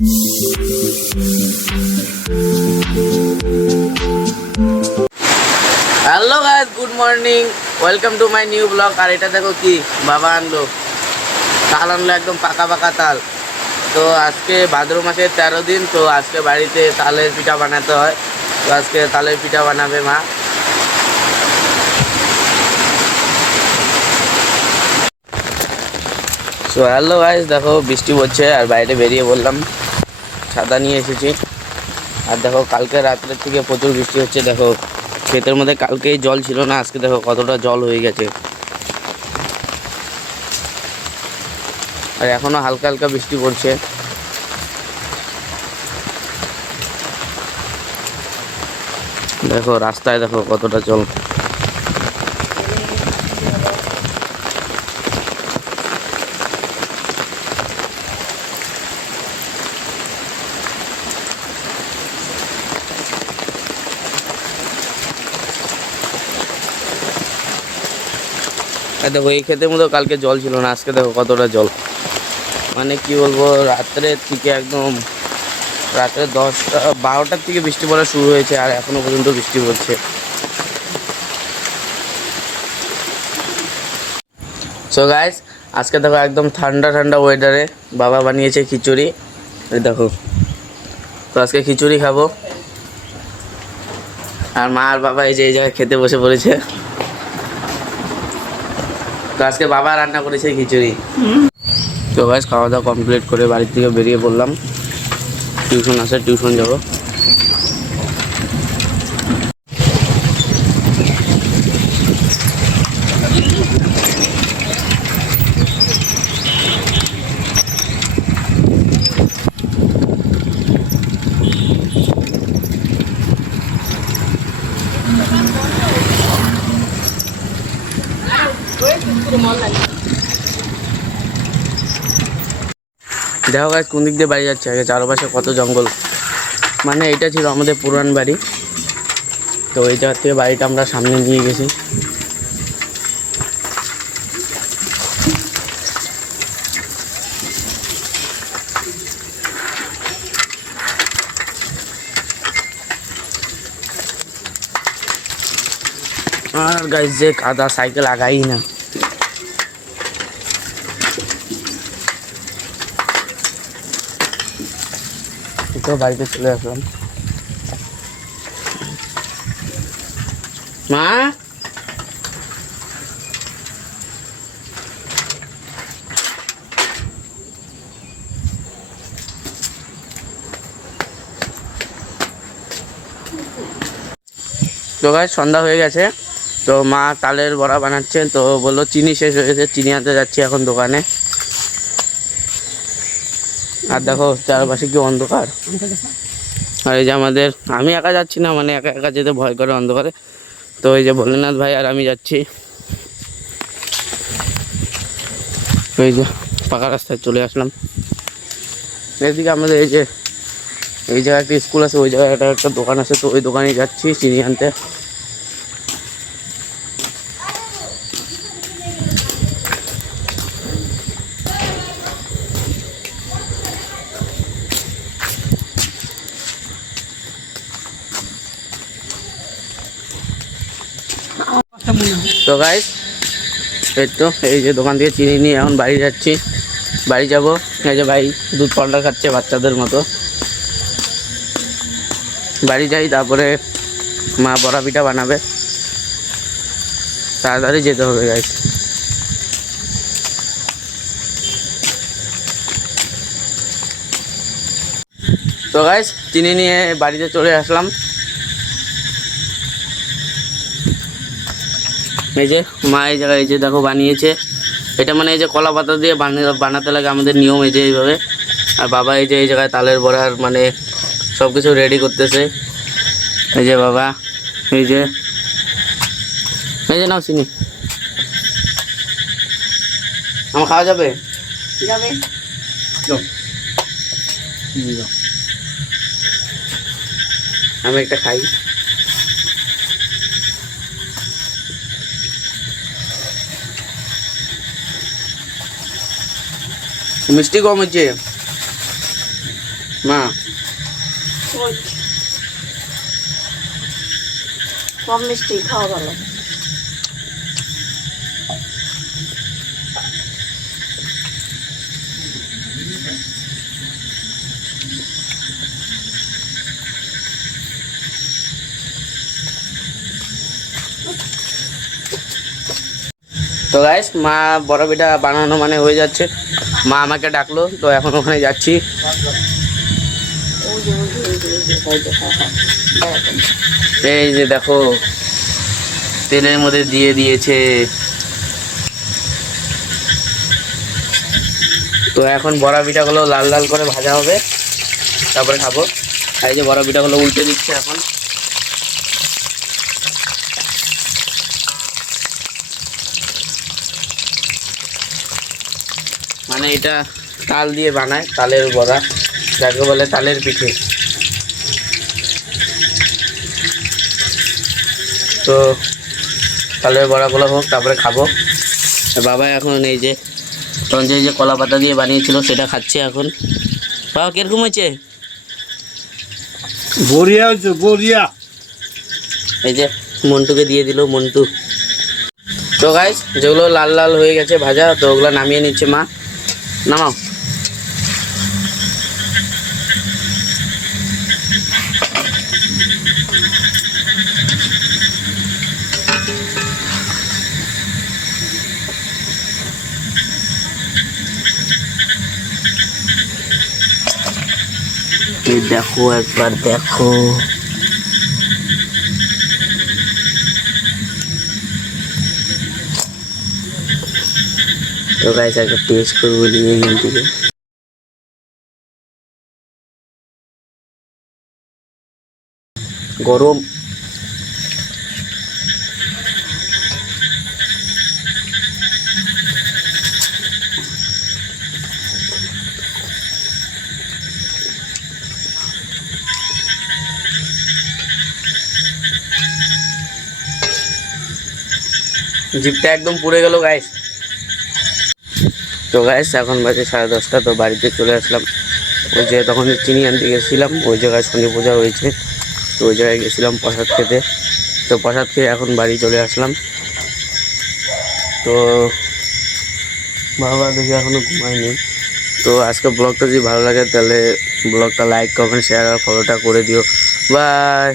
Hello guys good morning welcome to my new blog আর এটা দেখো কি? বাবা আনলো। তাল আনলো একদম পাকা পাকা তাল। তো আজকে ভাদ্র মাসের তেরো দিন, তো আজকে বাড়িতে তালের পিঠা বানাতে হয়। তো আজকে তালের পিঠা বানাবে মা। সো হ্যালো গাইস দেখো, বৃষ্টি পড়ছে, আর বাইরে বেরিয়ে বললাম ছাতা নিয়ে এসেছি। আর দেখো, কালকে রাত্রের থেকে প্রচুর বৃষ্টি হচ্ছে, দেখো। ক্ষেতের মধ্যে কালকেই জল ছিল না, আজকে দেখো কতটা জল হয়ে গেছে। আর এখনও হালকা হালকা বৃষ্টি পড়ছে। দেখো, রাস্তায় দেখো কতটা জল। দেখো, এই ক্ষেতের মতো কালকে জল ছিল না, আজকে দেখো কতটা জল। মানে কি বলব রাত্রের থেকে একদম, রাত্রে দশটা, বারোটার থেকে বৃষ্টি পড়া শুরু হয়েছে, আর এখনও পর্যন্ত বৃষ্টি পড়ছে। সো গাইস আজকে দেখো একদম ঠান্ডা ঠান্ডা ওয়েদারে বাবা বানিয়েছে খিচুড়ি। এই দেখো, তো আজকে খিচুড়ি খাব। আর মা আর বাবা এই যে, এই জায়গায় খেতে বসে পড়েছে। আজকে বাবা রান্না করেছে খিচুড়ি। তো গাছ খাওয়া দাওয়া কমপ্লিট করে বাড়ির থেকে বেরিয়ে পড়লাম। টিউশন আছে, টিউশন যাব। দেখো গাছ কোন দিক দিয়ে বাড়ি যাচ্ছে? আগে চারপাশে কত জঙ্গল। মানে এটা ছিল আমাদের পুরান বাড়ি। তো এই জায়গা থেকে বাড়িটা আমরা সামনে নিয়ে গেছি। আর গাছ যে কাদা সাইকেল আগাই না। তো বাড়িতে চলে আসলাম। মা? তো গাছ সন্ধ্যা হয়ে গেছে। তো মা তালের বড়া বানাচ্ছে, তো বলল, চিনি শেষ হয়ে গেছে, চিনি আনতে যাচ্ছি এখন দোকানে। আর দেখো, চারপাশে কি অন্ধকার। আর এই যে আমাদের, আমি একা যাচ্ছি না মানে একা একা যেতে ভয় করে অন্ধকারে। তো এই যে ভোলেনাথ ভাই আর আমি যাচ্ছি। এই যে পাকা রাস্তায় চলে আসলাম। এদিকে আমাদের এই যে, এই জায়গায় একটা স্কুল আছে, ওই জায়গায় একটা একটা দোকান আছে, তো ওই দোকানে যাচ্ছি চিনি আনতে। তো গাইস এই তো, এই যে দোকান থেকে চিনি নিয়ে এখন বাড়ি যাচ্ছি। বাড়ি যাব। এই যে ভাই দুধ পাল্টা খাচ্ছে বাচ্চাদের মতো। বাড়ি যাই, তারপরে মা বড়া পিঠা বানাবে। তাড়াতাড়ি যেতে হবে গাইস তো গাইস চিনি নিয়ে বাড়িতে চলে আসলাম। এই যে মা এই জায়গায় এই যে দেখো বানিয়েছে। এটা মানে এই যে কলা পাতা দিয়ে বানাতে লাগে আমাদের নিয়ম এই যে এইভাবে। আর বাবা এই যে এই জায়গায় তালের বড়ার মানে সব কিছু রেডি করতেছে। এই যে বাবা এই যে। এই যে নাও চিনি। আমার খাওয়া যাবে? যাবে। আমি একটা খাই। মিষ্টি কম হচ্ছে মা। সব মিষ্টি খাওয়া ভালো তো গাইস মা বড় পিঠা বানানো মানে হয়ে যাচ্ছে। মা আমাকে ডাকলো, তো এখন ওখানে যাচ্ছি। এই যে দেখো, তেলের মধ্যে দিয়ে দিয়েছে। তো এখন বড়া পিঠাগুলো লাল লাল করে ভাজা হবে। তারপরে খাব। এই যে বড়া পিঠাগুলো উল্টে দিচ্ছে এখন। মানে এটা তাল দিয়ে বানায় তালের বড়া যাকে বলে তালের পিঠে। তো তালের বড়াগুলো হোক তারপরে খাব। বাবা এখন এই যে তখন যে কলা পাতা দিয়ে বানিয়েছিল সেটা খাচ্ছে এখন। বাবা কীরকম হয়েছে? বড়িয়া হচ্ছে বড়িয়া। এই যে মন্টুকে দিয়ে দিল মন্টু। তো গাইস যেগুলো লাল লাল হয়ে গেছে ভাজা তো ওগুলো নামিয়ে নিচ্ছে মা। নামাও এই দেখো একবার দেখো তো গাইস একটা টেস্ট করব এখান থেকে। গরম। জিপটা একদম পুড়ে গেল গাইস তো গাইস এখন বাজে সাড়ে দশটা, তো বাড়িতে চলে আসলাম। ওই যে তখন চিনি আনতে গেছিলাম, ওই জায়গায় শনি পূজা হয়েছে। তো ওই জায়গায় গেছিলাম প্রসাদ খেতে। তো প্রসাদ খেয়ে এখন বাড়ি চলে আসলাম। তো বাবা দেখে এখনও ঘুমায়নি। তো আজকে ব্লগটা যদি ভালো লাগে, তাহলে ব্লগটা লাইক কমেন্ট শেয়ার আর ফলোটা করে দিও। বাই